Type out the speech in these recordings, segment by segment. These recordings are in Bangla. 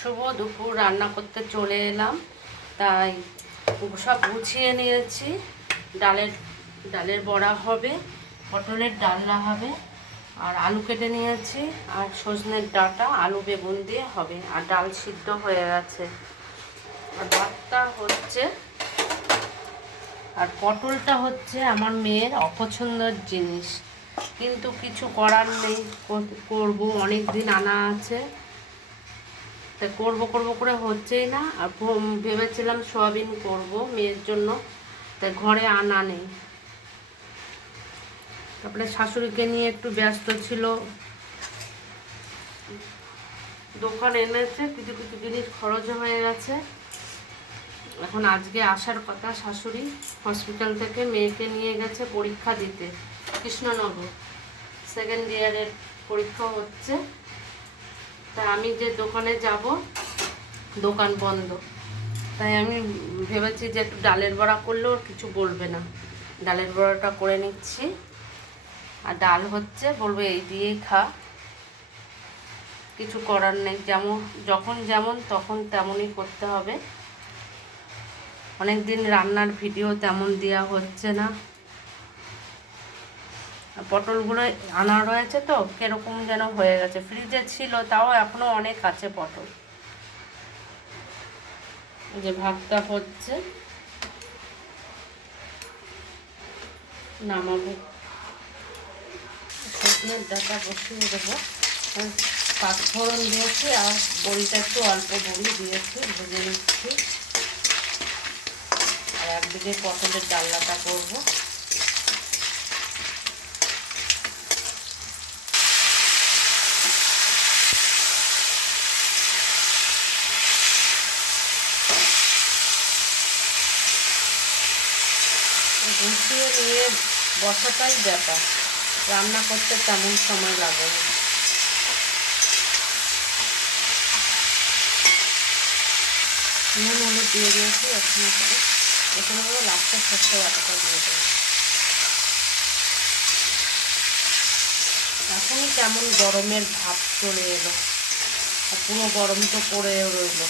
শুভ দুপুর। রান্না করতে চলে এলাম, তাই সব গুছিয়ে নিয়েছি। ডালের বড়া হবে, পটলের ডালনা হবে, আর আলু কেটে নিয়েছি, আর সজনের ডাঁটা আলু বেগুন দিয়ে হবে, আর ডাল সিদ্ধ হয়ে গেছে, আর ভাতটা হচ্ছে। আর পটলটা হচ্ছে আমার মেয়ের অপছন্দের জিনিস, কিন্তু কিছু করার নেই, করবো। অনেক দিন আনা আছে, তাই করবো করে হচ্ছেই না। আর ভেবেছিলাম সয়াবিন করব মেয়ের জন্য, তাই ঘরে আনা নেই। তারপরে শাশুড়িকে নিয়ে একটু ব্যস্ত ছিল, দোকান এনেছে, কিছু কিছু জিনিস খরচ হয়ে গেছে। এখন আজকে আসার কথা শাশুড়ি হসপিটাল থেকে, মেয়েকে নিয়ে গেছে পরীক্ষা দিতে কৃষ্ণনগর, সেকেন্ড ইয়ারের পরীক্ষা হচ্ছে। তা আমি যে দোকানে যাব, দোকান বন্ধ, তাই আমি ভেবেছি যে একটু ডালের বড়া করলেও কিছু বলবে না, ডালের বড়াটা করে নিচ্ছি। আর ডাল হচ্ছে, বলবো এই দিয়েই খা, কিছু করার নেই, যখন যেমন তখন তেমনই করতে হবে। অনেক দিন রান্নার ভিডিও তেমন দেওয়া হচ্ছে না। পটলগুলো আনা রয়েছে তো কিরকম যেন হয়ে গেছে, ফ্রিজে ছিল তাও এখনো অনেক আছে পটল। এই যে ভাতটা হচ্ছে, নামাবো, সজনের ডাঁটা বসিয়ে দেবো। পাঁচফোড়ন দিয়েছি, আর বড়িটা একটু অল্প বড়ি দিয়েছি, ভেজে নিচ্ছি। আর একদিকে পটলের ডালনাটা করবো। গুছিয়ে নিয়ে বসাটাই ব্যাপার, রান্না করতে তেমন সময় লাগে না। নুন হলুদ দিয়ে দিয়েছি, এখানে লাস্টে সর্ষে বাটাটা দিয়ে দেবো। এখনই কেমন গরমের ভাব চলে এলো, আর পুরো গরম তো পড়েও রইল।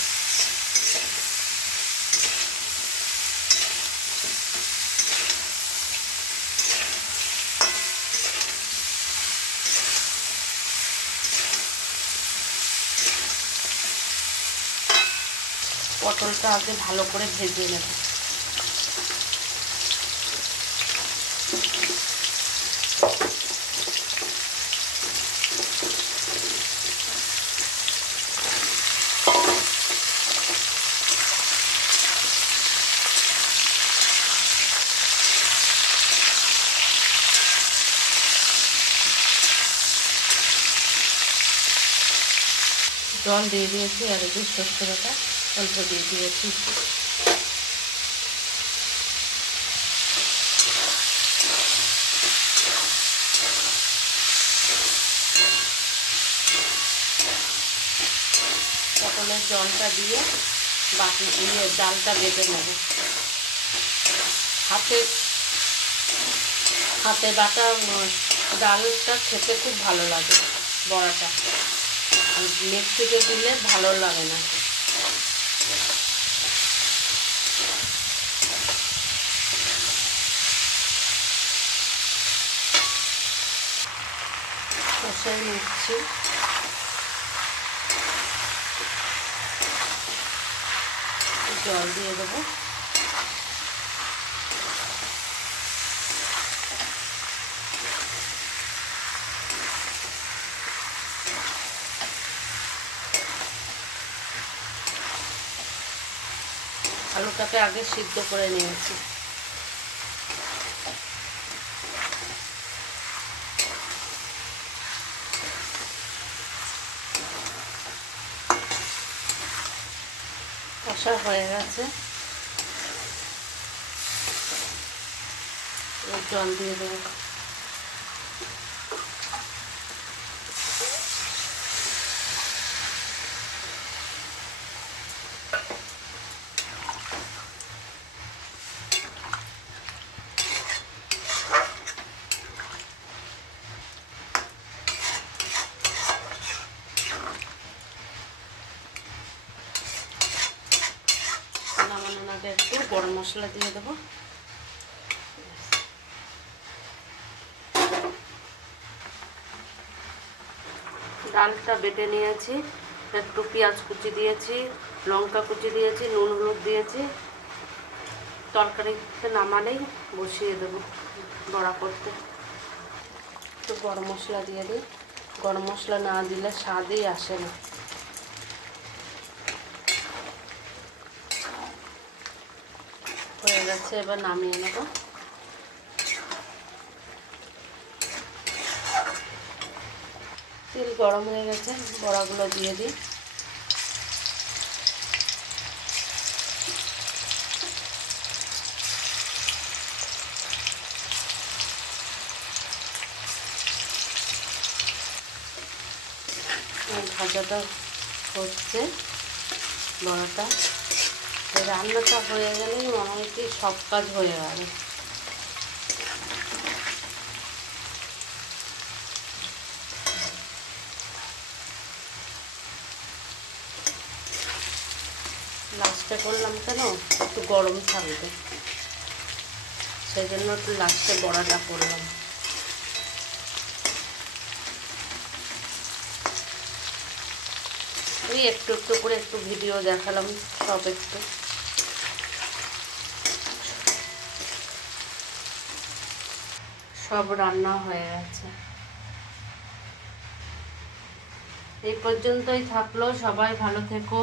পটলটা আগে ভালো করে ভেজে নেব। জল দিয়ে দিয়েছি, আর একটু সর্ষে বাটা অল্প দিয়ে দিয়েছি। পটলের জলটা দিয়ে ডালটা বেটে নেব। হাতে বাটা ডালটা খেতে খুব ভালো লাগে, বড়াটা মিক্সিতে দিলে ভালো লাগে না। কষাই নিচ্ছি। জল দিয়ে দেবো। আলুটাকে আগে সিদ্ধ করে নিয়েছি। কষা হয়ে গেছে, জল দিয়ে দেবো। আগে একটু গরম মশলা দিয়ে দেবো। ডালটা বেটে নিয়েছি, একটু পেঁয়াজ কুচি দিয়েছি, লঙ্কা কুচি দিয়েছি, নুন হলুদ দিয়েছি। তরকারিতে নামালেই বসিয়ে দেবো বড়া করতে। একটু গরম মশলা দিয়ে দিই, গরম মশলা না দিলে স্বাদই আসে না। হয়ে গেছে, এবার নামিয়ে নেব। তেল গরম হয়ে গেছে, বড়াগুলো দিয়ে দিই। ভাজাটা হচ্ছে, বড়াটা রান্নাটা হয়ে গেলেই মনে হয় কি সব কাজ হয়ে গেল। লাস্টে করলাম কেন, একটু গরম থাকবে, সেই জন্য একটু লাস্টে বড়াটা করলাম। এই একটু একটু করে একটু ভিডিও দেখালাম, সব একটু। সব রান্না হয়ে গেছে, এই পর্যন্তই থাকলো। সবাই ভালো থেকো।